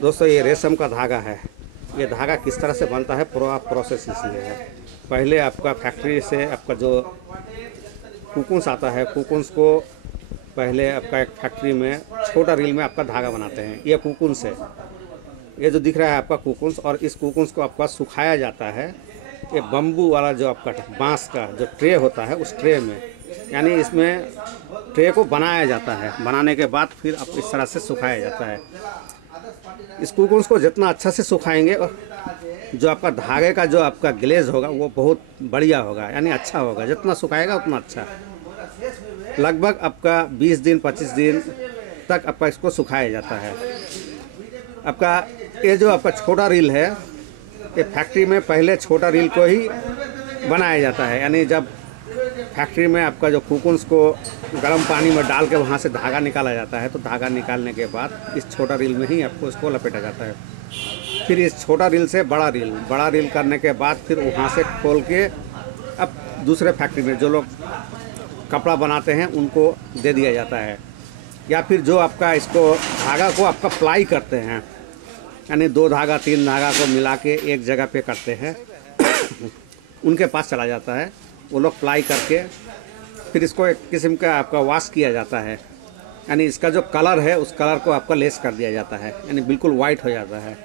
दोस्तों ये रेशम का धागा है। ये धागा किस तरह से बनता है पूरा प्रोसेस इसलिए है। पहले आपका फैक्ट्री से आपका जो कुकुन्स आता है, कुकुन्स को पहले आपका एक फैक्ट्री में छोटा रील में आपका धागा बनाते हैं। ये कुकुन्स है, ये जो दिख रहा है आपका कुकुन्स, और इस कुकुन्स को आपका सुखाया जाता है। ये बम्बू वाला जो आपका बांस का जो ट्रे होता है उस ट्रे में, यानी इसमें ट्रे को बनाया जाता है। बनाने के बाद फिर आप इस तरह से सुखाया जाता है। इस कुकुन्स को जितना अच्छा से सुखाएंगे और जो आपका धागे का जो आपका ग्लेज होगा वो बहुत बढ़िया होगा, यानी अच्छा होगा। जितना सुखाएगा उतना अच्छा। लगभग आपका 20 दिन 25 दिन तक आपका इसको सुखाया जाता है। आपका ये जो आपका छोटा रील है, ये फैक्ट्री में पहले छोटा रील को ही बनाया जाता है। यानी जब फैक्ट्री में आपका जो कुकुन्स को गर्म पानी में डाल के वहाँ से धागा निकाला जाता है, तो धागा निकालने के बाद इस छोटा रील में ही आपको इसको लपेटा जाता है। फिर इस छोटा रील से बड़ा रील करने के बाद फिर वहाँ से खोल के अब दूसरे फैक्ट्री में जो लोग कपड़ा बनाते हैं उनको दे दिया जाता है। या फिर जो आपका इसको धागा को आपका प्लाई करते हैं, यानी 2 धागा 3 धागा को मिला के एक जगह पे करते हैं उनके पास चला जाता है। वो लोग प्लाई करके फिर इसको एक किस्म का आपका वॉश किया जाता है। यानी इसका जो कलर है उस कलर को आपका लेस कर दिया जाता है, यानी बिल्कुल वाइट हो जाता है।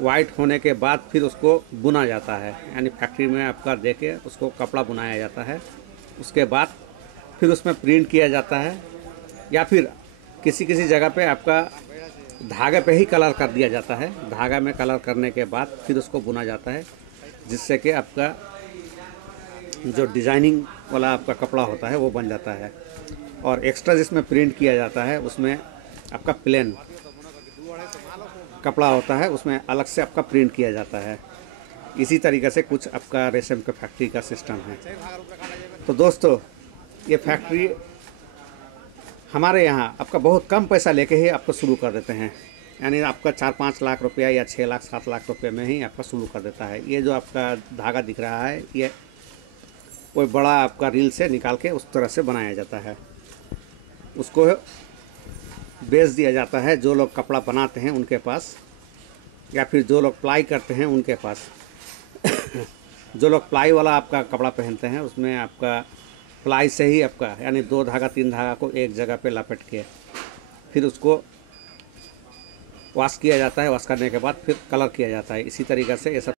वाइट होने के बाद फिर उसको बुना जाता है, यानी फैक्ट्री में आपका देके उसको कपड़ा बुनाया जाता है। उसके बाद फिर उसमें प्रिंट किया जाता है, या फिर किसी किसी जगह पे आपका धागे पे ही कलर कर दिया जाता है। धागा में कलर करने के बाद फिर उसको बुना जाता है, जिससे कि आपका जो डिज़ाइनिंग वाला आपका कपड़ा होता है वो बन जाता है। और एक्स्ट्रा जिसमें प्रिंट किया जाता है उसमें आपका प्लेन कपड़ा होता है, उसमें अलग से आपका प्रिंट किया जाता है। इसी तरीके से कुछ आपका रेशम का फैक्ट्री का सिस्टम है। तो दोस्तों ये फैक्ट्री हमारे यहाँ आपका बहुत कम पैसा लेके ही आपको शुरू कर देते हैं। यानी आपका 4-5 लाख रुपया या 6 लाख 7 लाख रुपये में ही आपका शुरू कर देता है। ये जो आपका धागा दिख रहा है ये कोई बड़ा आपका रील से निकाल के उस तरह से बनाया जाता है। उसको बेच दिया जाता है जो लोग कपड़ा बनाते हैं उनके पास, या फिर जो लोग प्लाई करते हैं उनके पास। जो लोग प्लाई वाला आपका कपड़ा पहनते हैं उसमें आपका प्लाई से ही आपका यानी 2 धागा 3 धागा को एक जगह पे लपेट के फिर उसको वॉश किया जाता है। वॉश करने के बाद फिर कलर किया जाता है। इसी तरीक़े से ये सब